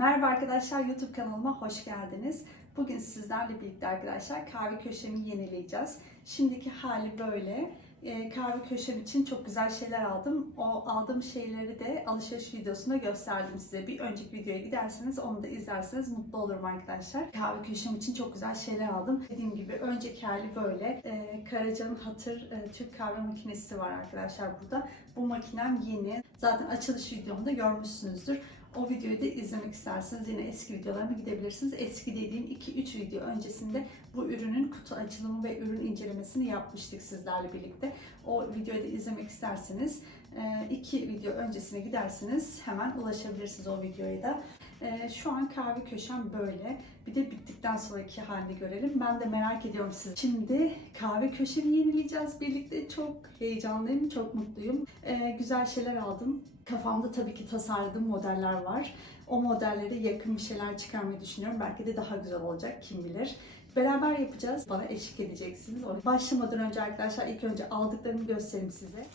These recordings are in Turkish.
Merhaba arkadaşlar YouTube kanalıma hoş geldiniz. Bugün sizlerle birlikte arkadaşlar kahve köşemi yenileyeceğiz. Şimdiki hali böyle. Ee, kahve köşem için çok güzel şeyler aldım. O aldığım şeyleri de alışveriş videosunda gösterdim size. Bir önceki videoya giderseniz onu da izlerseniz mutlu olurum arkadaşlar. Kahve köşem için çok güzel şeyler aldım. Dediğim gibi önceki hali böyle. Ee, Karaca'nın Hatır e, Türk kahve makinesi var arkadaşlar burada. Bu makinem yeni. Zaten açılış videomda görmüşsünüzdür. O videoyu da izlemek isterseniz yine eski videolarıma gidebilirsiniz. Eski dediğim 2-3 video öncesinde bu ürünün kutu açılımı ve ürün incelemesini yapmıştık sizlerle birlikte. O videoyu da izlemek isterseniz e, iki video öncesine giderseniz hemen ulaşabilirsiniz o videoya da. E, Şu an kahve köşem böyle. Bir de bittikten sonraki halini görelim. Ben de merak ediyorum siz. Şimdi kahve köşemi yenileyeceğiz birlikte. Çok heyecanlıyım, çok mutluyum. E, Güzel şeyler aldım. Kafamda tabii ki tasarladığım modeller var. O modellere yakın bir şeyler çıkarmayı düşünüyorum. Belki de daha güzel olacak kim bilir. Beraber yapacağız. Bana eşlik edeceksiniz. Başlamadan önce arkadaşlar ilk önce aldıklarımı göstereyim size.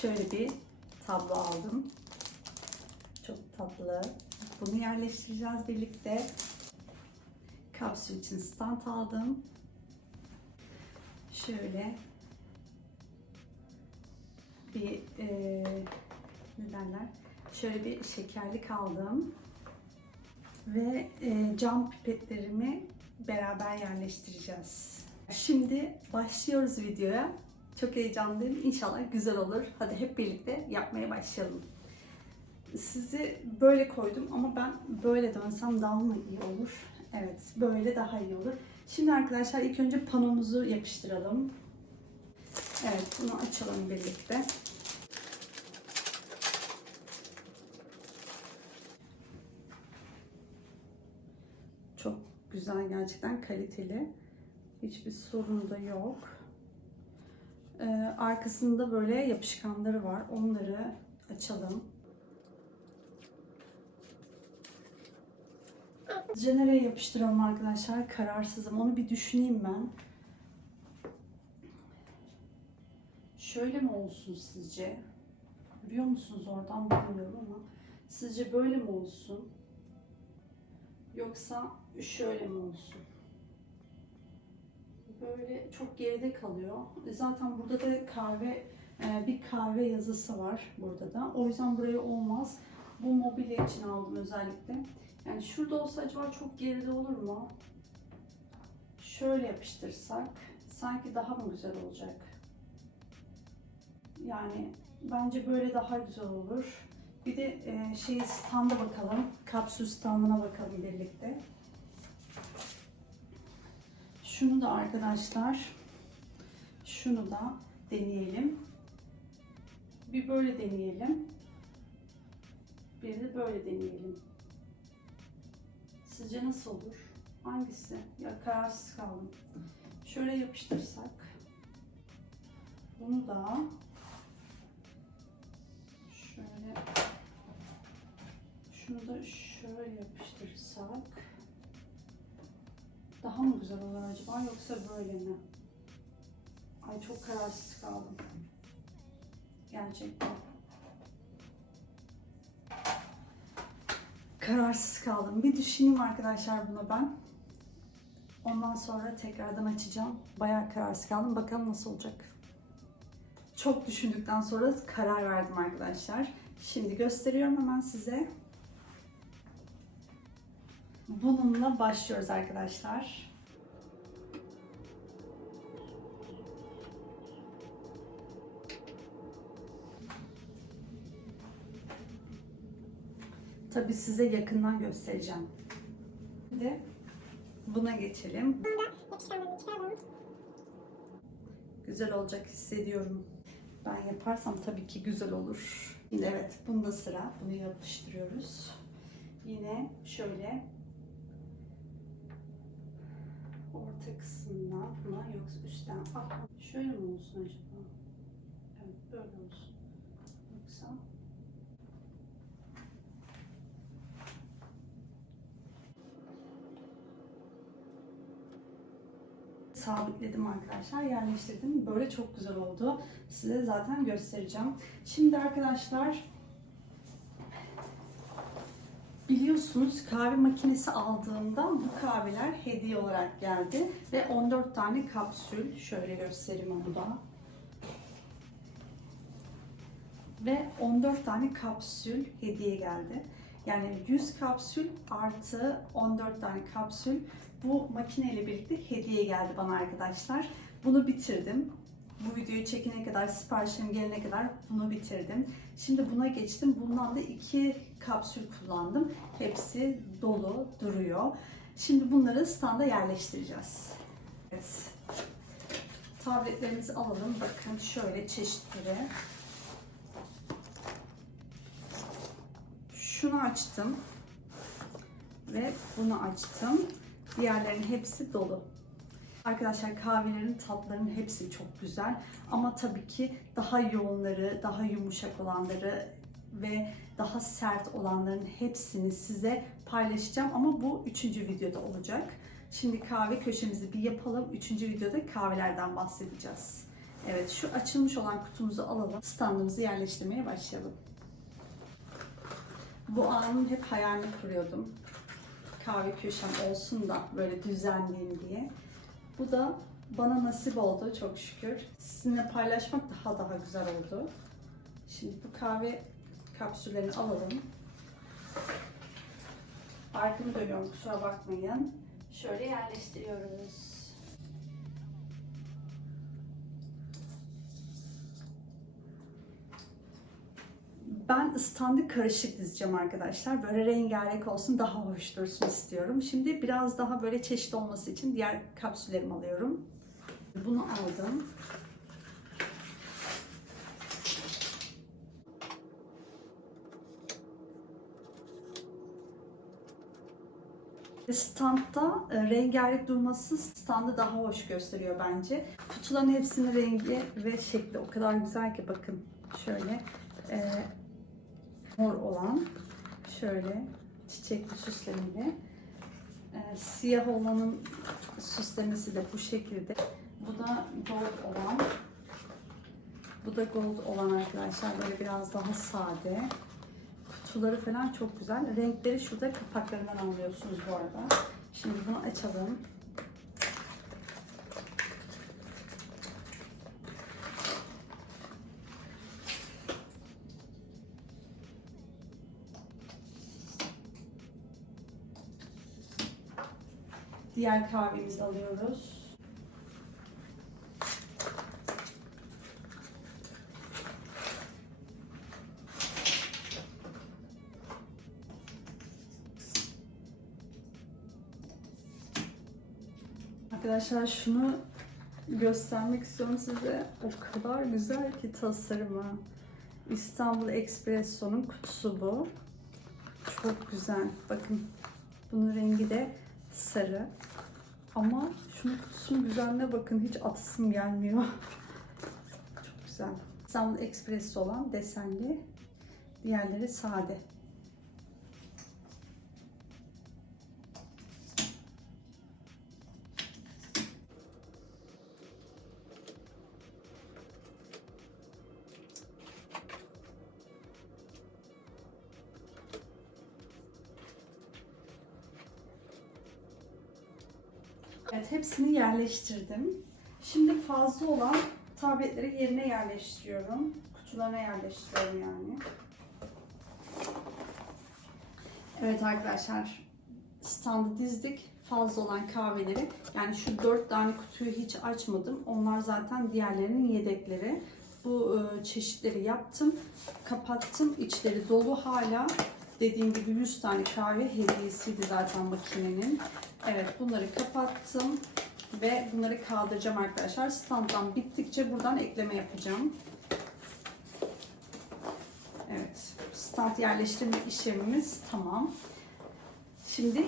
Şöyle bir tablo aldım. Çok tatlı. Bunu yerleştireceğiz birlikte. Kapsül için stand aldım. Şöyle bir e, ne derler? Şöyle bir şekerlik aldım. Ve e, cam pipetlerimi beraber yerleştireceğiz. Şimdi başlıyoruz videoya. Çok heyecanlıyım. İnşallah güzel olur. Hadi hep birlikte yapmaya başlayalım. Sizi böyle koydum ama ben böyle dönsem daha mı iyi olur? Evet, böyle daha iyi olur. Şimdi arkadaşlar ilk önce panomuzu yapıştıralım. Evet, bunu açalım birlikte. Çok güzel gerçekten kaliteli. Hiçbir sorunu da yok. Ee, arkasında böyle yapışkanları var. Onları açalım. Nereye yapıştıralım arkadaşlar? Kararsızım. Onu bir düşüneyim ben. Şöyle mi olsun sizce? Görüyor musunuz oradan bilmiyorum ama sizce böyle mi olsun? Yoksa şöyle mi olsun? Böyle çok geride kalıyor. E, Zaten burada da kahve e, bir kahve yazısı var burada da. O yüzden buraya olmaz. Bu mobilya için aldım özellikle. Yani şurada olsa acaba çok geride olur mu? Şöyle yapıştırsak sanki daha mı güzel olacak? Yani bence böyle daha güzel olur. Bir de e, şey standa bakalım. Kapsül standına bakalım birlikte. Şunu da arkadaşlar şunu da deneyelim. Bir böyle deneyelim. Bir de böyle deneyelim. Sizce nasıl olur? Hangisi? Ya kararsız kaldım. Şöyle yapıştırsak. Bunu da şöyle şunu da şöyle yapıştırsak daha mı güzel olur acaba yoksa böyle mi? Ay çok kararsız kaldım. Gerçekten. Kararsız kaldım. Bir düşüneyim arkadaşlar bunu ben. Ondan sonra tekrardan açacağım. Bayağı kararsız kaldım. Bakalım nasıl olacak. Çok düşündükten sonra karar verdim arkadaşlar. Şimdi gösteriyorum hemen size. Bununla başlıyoruz arkadaşlar. Tabii size yakından göstereceğim. Şimdi buna geçelim. Güzel olacak hissediyorum. Ben yaparsam tabii ki güzel olur. Şimdi evet bunda sıra. Bunu yapıştırıyoruz. Yine şöyle orta kısmından mı yoksa üstten ah, şöyle mi olsun acaba? Evet böyle olsun. Yoksa sabitledim arkadaşlar. Yerleştirdim. Böyle çok güzel oldu. Size zaten göstereceğim. Şimdi arkadaşlar Biliyorsunuz kahve makinesi aldığımda bu kahveler hediye olarak geldi ve 14 tane kapsül şöyle göstereyim onu da. Ve 14 tane kapsül hediye geldi. Yani 100 kapsül artı 14 tane kapsül bu makineyle birlikte hediye geldi bana arkadaşlar. Bunu bitirdim. Bu videoyu çekene kadar, siparişim gelene kadar bunu bitirdim. Şimdi buna geçtim. Bundan da iki kapsül kullandım. Hepsi dolu duruyor. Şimdi bunları standa yerleştireceğiz. Evet. Tabletlerimizi alalım. Bakın şöyle çeşitleri. Şunu açtım. Ve bunu açtım. Diğerlerinin hepsi dolu. Arkadaşlar kahvelerin tatlarının hepsi çok güzel. Ama tabii ki daha yoğunları, daha yumuşak olanları ve daha sert olanların hepsini size paylaşacağım. Ama bu üçüncü videoda olacak. Şimdi kahve köşemizi bir yapalım. Üçüncü videoda kahvelerden bahsedeceğiz. Evet şu açılmış olan kutumuzu alalım. Standımızı yerleştirmeye başlayalım. Bu anın hep hayalini kuruyordum. Kahve köşem olsun da böyle düzenleyeyim diye. Bu da bana nasip oldu çok şükür. Sizinle paylaşmak daha daha güzel oldu. Şimdi bu kahve kapsüllerini alalım. Arkamı dönüyorum kusura bakmayın. Şöyle yerleştiriyoruz. Ben standı karışık dizeceğim arkadaşlar. Böyle rengarenk olsun, daha hoş dursun istiyorum. Şimdi biraz daha böyle çeşit olması için diğer kapsüllerimi alıyorum. Bunu aldım. Standta e, rengarenk durması standı daha hoş gösteriyor bence. Kutuların hepsinin rengi ve şekli o kadar güzel ki bakın şöyle e, mor olan şöyle çiçekli süslemeli. E, siyah olanın süslemesi de bu şekilde. Bu da gold olan. Bu da gold olan arkadaşlar böyle biraz daha sade. Kutuları falan çok güzel. Renkleri şurada kapaklarından anlıyorsunuz bu arada. Şimdi bunu açalım. Diğer kahvemizi alıyoruz. Arkadaşlar şunu göstermek istiyorum size. O kadar güzel ki tasarımı. İstanbul Espresso'nun kutusu bu. Çok güzel. Bakın bunun rengi de sarı. Ama şunun kutusunun güzelliğine bakın. Hiç atasım gelmiyor. Çok güzel. İstanbul Espresso olan desenli. Diğerleri sade. Yerleştirdim. Şimdi fazla olan tabletleri yerine yerleştiriyorum. Kutularına yerleştiriyorum yani. Evet arkadaşlar, standı dizdik. Fazla olan kahveleri, yani şu dört tane kutuyu hiç açmadım. Onlar zaten diğerlerinin yedekleri. Bu e, çeşitleri yaptım, kapattım. İçleri dolu hala. Dediğim gibi 100 tane kahve hediyesiydi zaten makinenin. Evet bunları kapattım ve bunları kaldıracağım arkadaşlar. Standdan bittikçe buradan ekleme yapacağım. Evet stand yerleştirme işlemimiz tamam. Şimdi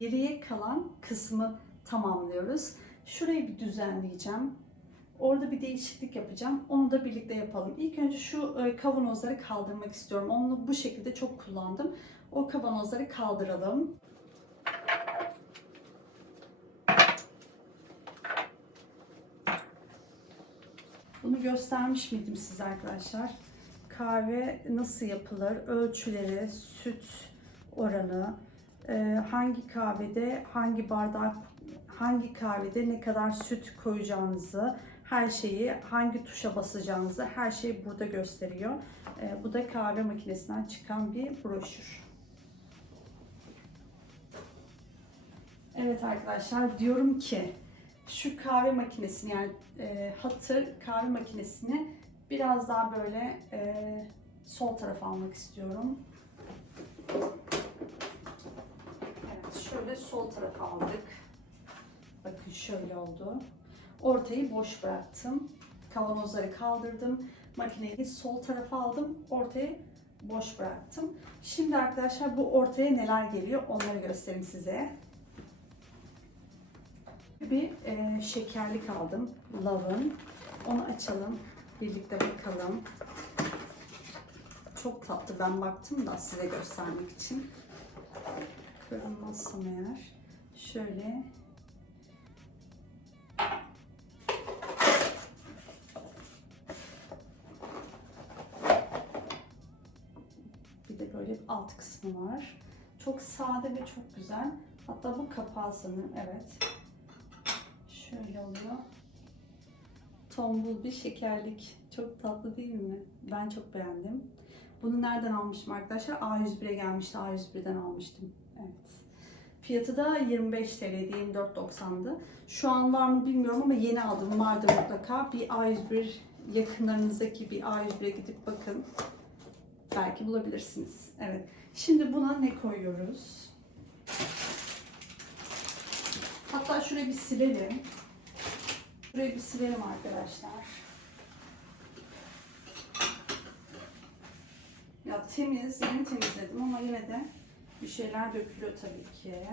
geriye kalan kısmı tamamlıyoruz. Şurayı bir düzenleyeceğim. Orada bir değişiklik yapacağım. Onu da birlikte yapalım. İlk önce şu e, kavanozları kaldırmak istiyorum. Onu bu şekilde çok kullandım. O kavanozları kaldıralım. Bunu göstermiş miydim size arkadaşlar? kahve nasıl yapılır, ölçüleri, süt oranı, e, hangi kahvede hangi bardak, hangi kahvede ne kadar süt koyacağınızı, her şeyi, hangi tuşa basacağınızı her şeyi burada gösteriyor. E, bu da kahve makinesinden çıkan bir broşür. Evet arkadaşlar diyorum ki şu kahve makinesini yani e, hatır kahve makinesini biraz daha böyle e, sol tarafa almak istiyorum. Evet şöyle sol tarafa aldık. Bakın şöyle oldu. Ortayı boş bıraktım. Kavanozları kaldırdım. Makineyi sol tarafa aldım. Ortayı boş bıraktım. Şimdi arkadaşlar bu ortaya neler geliyor onları göstereyim size. Bir e, şekerlik aldım. Love'ın. Onu açalım. Birlikte bakalım. Çok tatlı. Ben baktım da size göstermek için. Kırılmazsam eğer. Şöyle Bir de böyle alt kısmı var. Çok sade ve çok güzel. Hatta bu kapağı sanırım. Evet. Şöyle oluyor. Tombul bir şekerlik. Çok tatlı değil mi? Ben çok beğendim. Bunu nereden almıştım arkadaşlar? A101'e gelmişti. A101'den almıştım. Evet. Fiyatı da 25 TL'ydi. 24.90'dı. Şu an var mı bilmiyorum ama yeni aldım. Vardı mutlaka. Bir A101 yakınlarınızdaki bir A101'e gidip bakın. Belki bulabilirsiniz. Evet. Şimdi buna ne koyuyoruz? Hatta şurayı bir silelim. Şurayı bir silelim arkadaşlar. Ya temiz, yeni temizledim ama yine de bir şeyler dökülüyor tabii ki.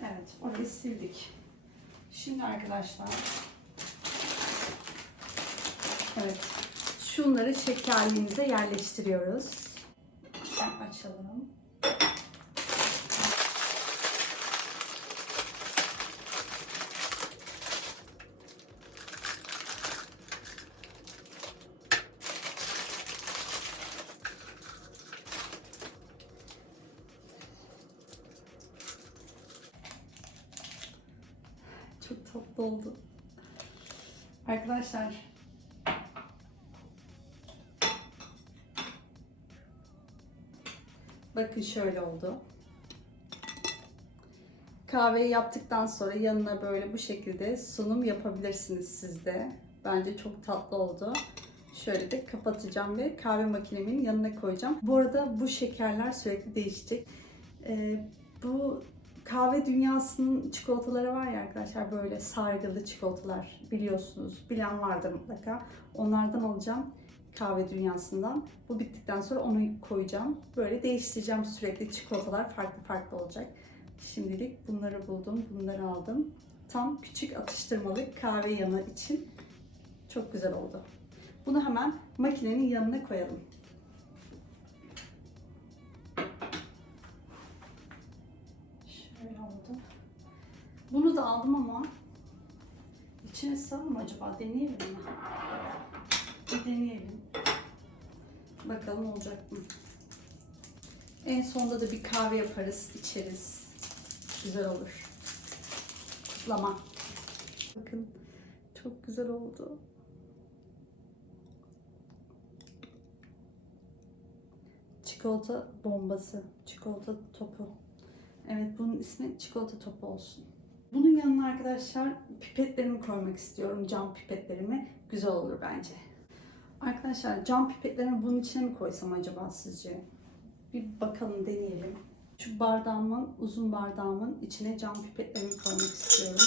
Evet, orayı sildik. Şimdi arkadaşlar, evet, şunları şekerliğimize yerleştiriyoruz. Açalım. Çok tatlı oldu. Arkadaşlar Bakın şöyle oldu. Kahveyi yaptıktan sonra yanına böyle bu şekilde sunum yapabilirsiniz siz de. Bence çok tatlı oldu. Şöyle de kapatacağım ve kahve makinemin yanına koyacağım. Bu arada bu şekerler sürekli değişecek. Ee, bu kahve dünyasının çikolataları var ya arkadaşlar böyle sargılı çikolatalar biliyorsunuz. Bilen vardır mutlaka. Onlardan alacağım kahve dünyasından. Bu bittikten sonra onu koyacağım. Böyle değiştireceğim sürekli çikolatalar farklı farklı olacak. Şimdilik bunları buldum, bunları aldım. Tam küçük atıştırmalık kahve yanı için çok güzel oldu. Bunu hemen makinenin yanına koyalım. Bunu da aldım ama içine sığar acaba? Deneyelim mi? Bir deneyelim. Bakalım olacak mı? En sonunda da bir kahve yaparız, içeriz. Güzel olur. Kutlama. Bakın çok güzel oldu. Çikolata bombası, çikolata topu. Evet bunun ismi çikolata topu olsun. Bunun yanına arkadaşlar pipetlerimi koymak istiyorum. Cam pipetlerimi. Güzel olur bence. Arkadaşlar cam pipetlerimi bunun içine mi koysam acaba sizce? Bir bakalım deneyelim. Şu bardağımın, uzun bardağımın içine cam pipetlerimi koymak istiyorum.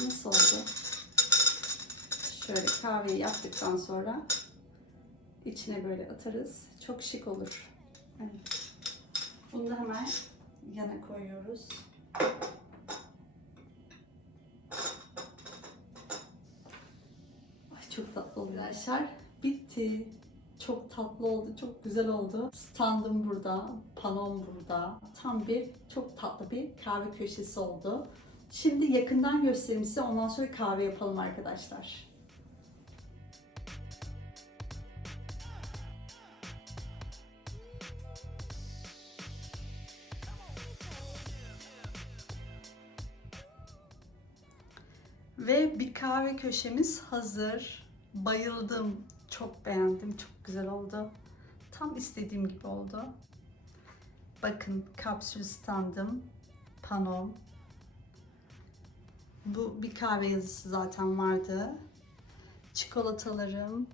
Nasıl oldu? Şöyle kahveyi yaptıktan sonra içine böyle atarız. Çok şık olur. Evet. Bunu da hemen yana koyuyoruz. Ay çok tatlı oldu arkadaşlar. Bitti. Çok tatlı oldu, çok güzel oldu. Standım burada, panom burada. Tam bir, çok tatlı bir kahve köşesi oldu. Şimdi yakından göstereyim size, ondan sonra kahve yapalım arkadaşlar. Kahve köşemiz hazır. Bayıldım. Çok beğendim. Çok güzel oldu. Tam istediğim gibi oldu. Bakın kapsül standım, panom. Bu bir kahve yazısı zaten vardı. Çikolatalarım,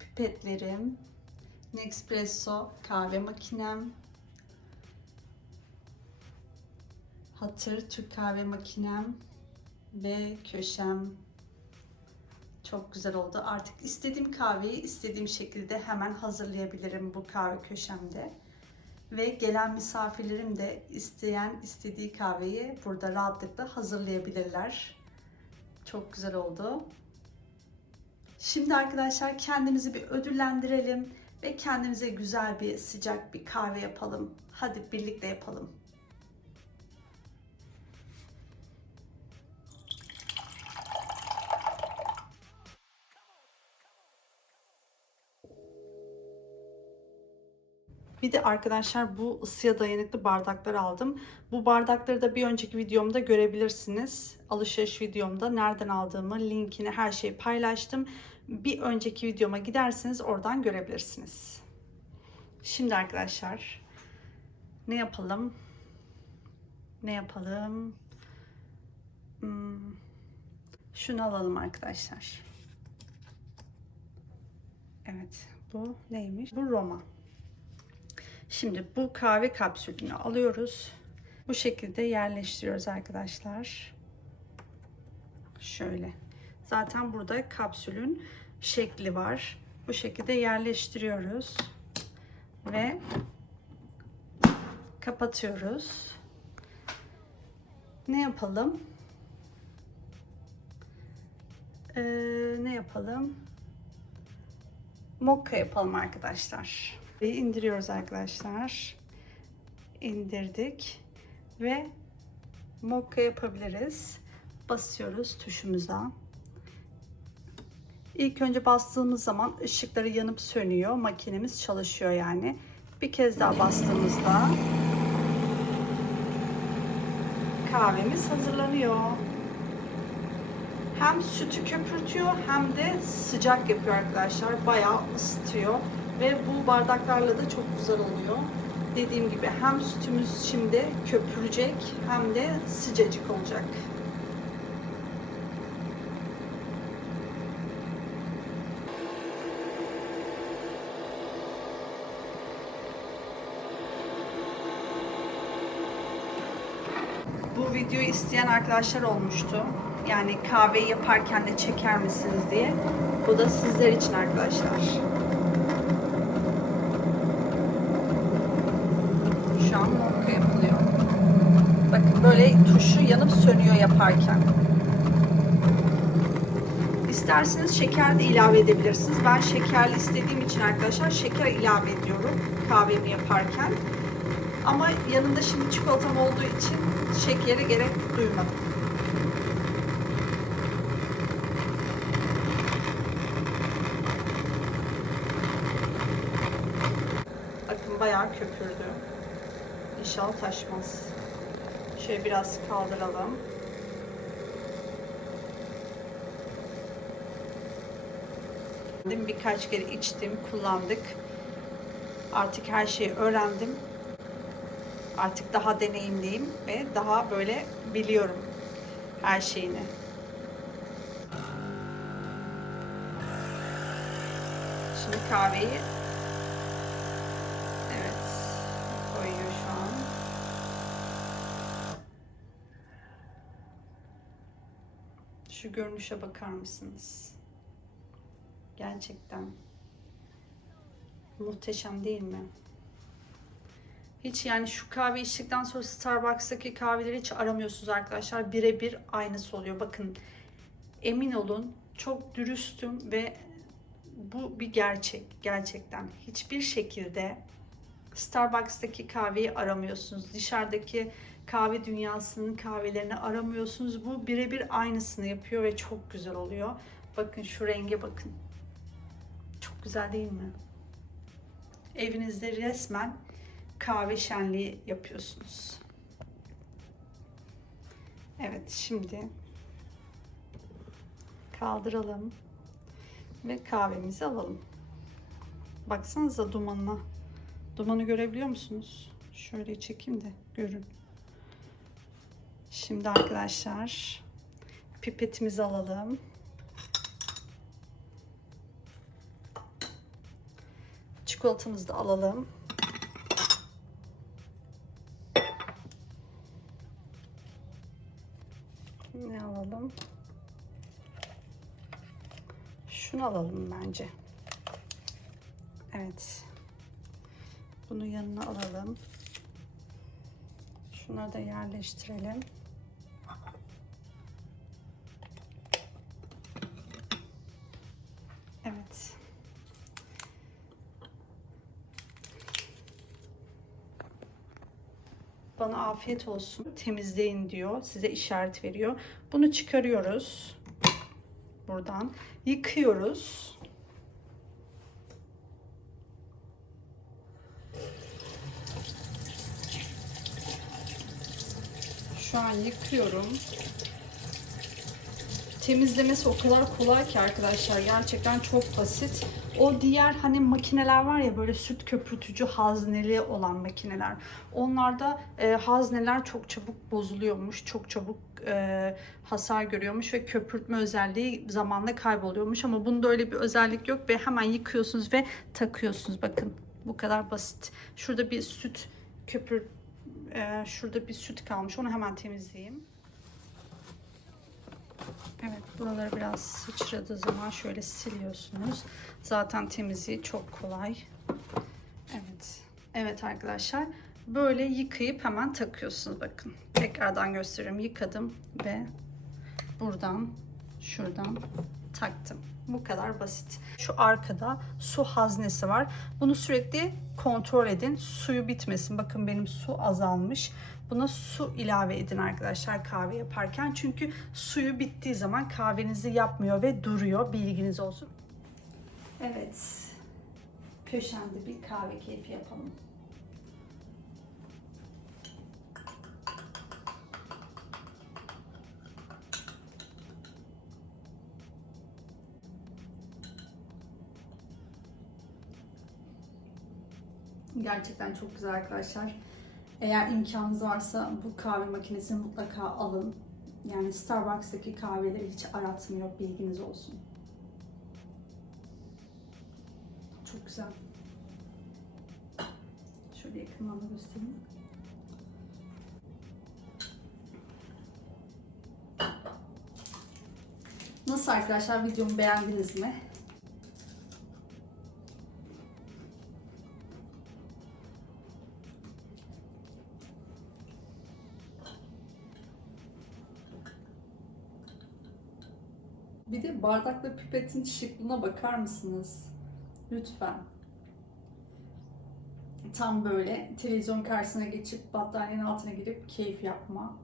pipetlerim, Nespresso kahve makinem, Hatır Türk kahve makinem ve köşem. Çok güzel oldu. Artık istediğim kahveyi istediğim şekilde hemen hazırlayabilirim bu kahve köşemde. Ve gelen misafirlerim de isteyen istediği kahveyi burada rahatlıkla hazırlayabilirler. Çok güzel oldu. Şimdi arkadaşlar kendimizi bir ödüllendirelim ve kendimize güzel bir sıcak bir kahve yapalım. Hadi birlikte yapalım. Bir de arkadaşlar bu ısıya dayanıklı bardaklar aldım. Bu bardakları da bir önceki videomda görebilirsiniz. Alışveriş videomda nereden aldığımı, linkini, her şeyi paylaştım. Bir önceki videoma giderseniz oradan görebilirsiniz. Şimdi arkadaşlar ne yapalım? Ne yapalım? Hmm, şunu alalım arkadaşlar. Evet, bu neymiş? Bu Roma. Şimdi bu kahve kapsülünü alıyoruz. Bu şekilde yerleştiriyoruz arkadaşlar. Şöyle. Zaten burada kapsülün şekli var. Bu şekilde yerleştiriyoruz. Ve kapatıyoruz. Ne yapalım? Ee, ne yapalım? Mokka yapalım arkadaşlar. Ve indiriyoruz arkadaşlar. İndirdik ve mokka yapabiliriz. Basıyoruz tuşumuza. İlk önce bastığımız zaman ışıkları yanıp sönüyor. Makinemiz çalışıyor yani. Bir kez daha bastığımızda kahvemiz hazırlanıyor. Hem sütü köpürtüyor hem de sıcak yapıyor arkadaşlar. Bayağı ısıtıyor. Ve bu bardaklarla da çok güzel oluyor. Dediğim gibi hem sütümüz şimdi köpürecek hem de sıcacık olacak. Bu videoyu isteyen arkadaşlar olmuştu. Yani kahveyi yaparken de çeker misiniz diye. Bu da sizler için arkadaşlar. Şu an mokka yapılıyor. Tuşu yanıp sönüyor yaparken. İsterseniz şeker de ilave edebilirsiniz. Ben şekerli istediğim için arkadaşlar şeker ilave ediyorum kahvemi yaparken. Ama yanında şimdi çikolatam olduğu için şekere gerek duymadım. Bakın bayağı köpürdü. İnşallah taşmaz. Şöyle biraz kaldıralım. Birkaç kere içtim, kullandık. Artık her şeyi öğrendim. Artık daha deneyimliyim ve daha böyle biliyorum her şeyini. Şimdi kahveyi evet koyuyor şu an. Şu görünüşe bakar mısınız? Gerçekten muhteşem değil mi? Hiç yani şu kahve içtikten sonra Starbucks'taki kahveleri hiç aramıyorsunuz arkadaşlar. Birebir aynısı oluyor. Bakın emin olun çok dürüstüm ve bu bir gerçek gerçekten. Hiçbir şekilde Starbucks'taki kahveyi aramıyorsunuz. Dışarıdaki kahve dünyasının kahvelerini aramıyorsunuz. Bu birebir aynısını yapıyor ve çok güzel oluyor. Bakın şu renge bakın. Çok güzel değil mi? Evinizde resmen kahve şenliği yapıyorsunuz. Evet şimdi kaldıralım ve kahvemizi alalım. Baksanıza dumanına. Dumanı görebiliyor musunuz? Şöyle çekeyim de görün. Şimdi arkadaşlar pipetimizi alalım. Çikolatamızı da alalım. Ne alalım? Şunu alalım bence. Evet. Bunu yanına alalım. Şunları da yerleştirelim. Afiyet olsun. Temizleyin diyor. Size işaret veriyor. Bunu çıkarıyoruz. Buradan. Yıkıyoruz. Şu an yıkıyorum. Temizlemesi o kadar kolay ki arkadaşlar. Gerçekten çok basit. O diğer hani makineler var ya böyle süt köpürtücü hazneli olan makineler. Onlarda e, hazneler çok çabuk bozuluyormuş. Çok çabuk e, hasar görüyormuş ve köpürtme özelliği zamanla kayboluyormuş. Ama bunda öyle bir özellik yok ve hemen yıkıyorsunuz ve takıyorsunuz. Bakın bu kadar basit. Şurada bir süt köpür e, şurada bir süt kalmış. Onu hemen temizleyeyim. Evet buraları biraz sıçradığı zaman şöyle siliyorsunuz. Zaten temizliği çok kolay. Evet. Evet arkadaşlar böyle yıkayıp hemen takıyorsunuz bakın. Tekrardan gösteriyorum. Yıkadım ve buradan şuradan taktım. Bu kadar basit. Şu arkada su haznesi var. Bunu sürekli kontrol edin. Suyu bitmesin. Bakın benim su azalmış. Buna su ilave edin arkadaşlar kahve yaparken. Çünkü suyu bittiği zaman kahvenizi yapmıyor ve duruyor. Bilginiz olsun. Evet. Köşemde bir kahve keyfi yapalım. Gerçekten çok güzel arkadaşlar. Eğer imkanınız varsa bu kahve makinesini mutlaka alın. Yani Starbucks'taki kahveleri hiç aratmıyor. Bilginiz olsun. Çok güzel. Şöyle yakından da göstereyim. Nasıl arkadaşlar videomu beğendiniz mi? Bardakla pipetin şıklığına bakar mısınız? Lütfen. Tam böyle televizyon karşısına geçip battaniyenin altına girip keyif yapma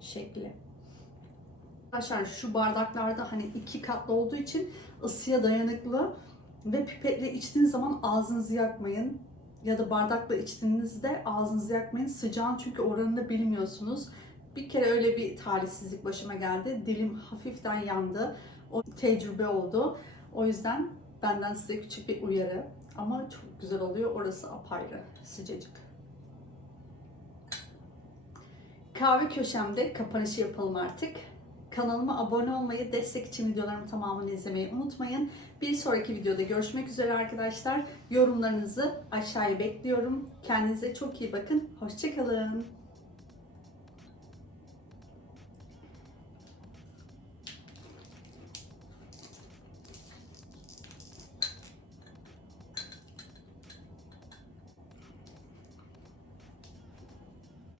şekli. Arkadaşlar şu bardaklarda hani iki katlı olduğu için ısıya dayanıklı ve pipetle içtiğiniz zaman ağzınızı yakmayın. Ya da bardakla içtiğinizde ağzınızı yakmayın. Sıcağın çünkü oranını bilmiyorsunuz. Bir kere öyle bir talihsizlik başıma geldi. Dilim hafiften yandı. O tecrübe oldu. O yüzden benden size küçük bir uyarı. Ama çok güzel oluyor. Orası apayrı. Sıcacık. Kahve köşemde kapanışı yapalım artık. Kanalıma abone olmayı, destek için videolarımın tamamını izlemeyi unutmayın. Bir sonraki videoda görüşmek üzere arkadaşlar. Yorumlarınızı aşağıya bekliyorum. Kendinize çok iyi bakın. Hoşçakalın.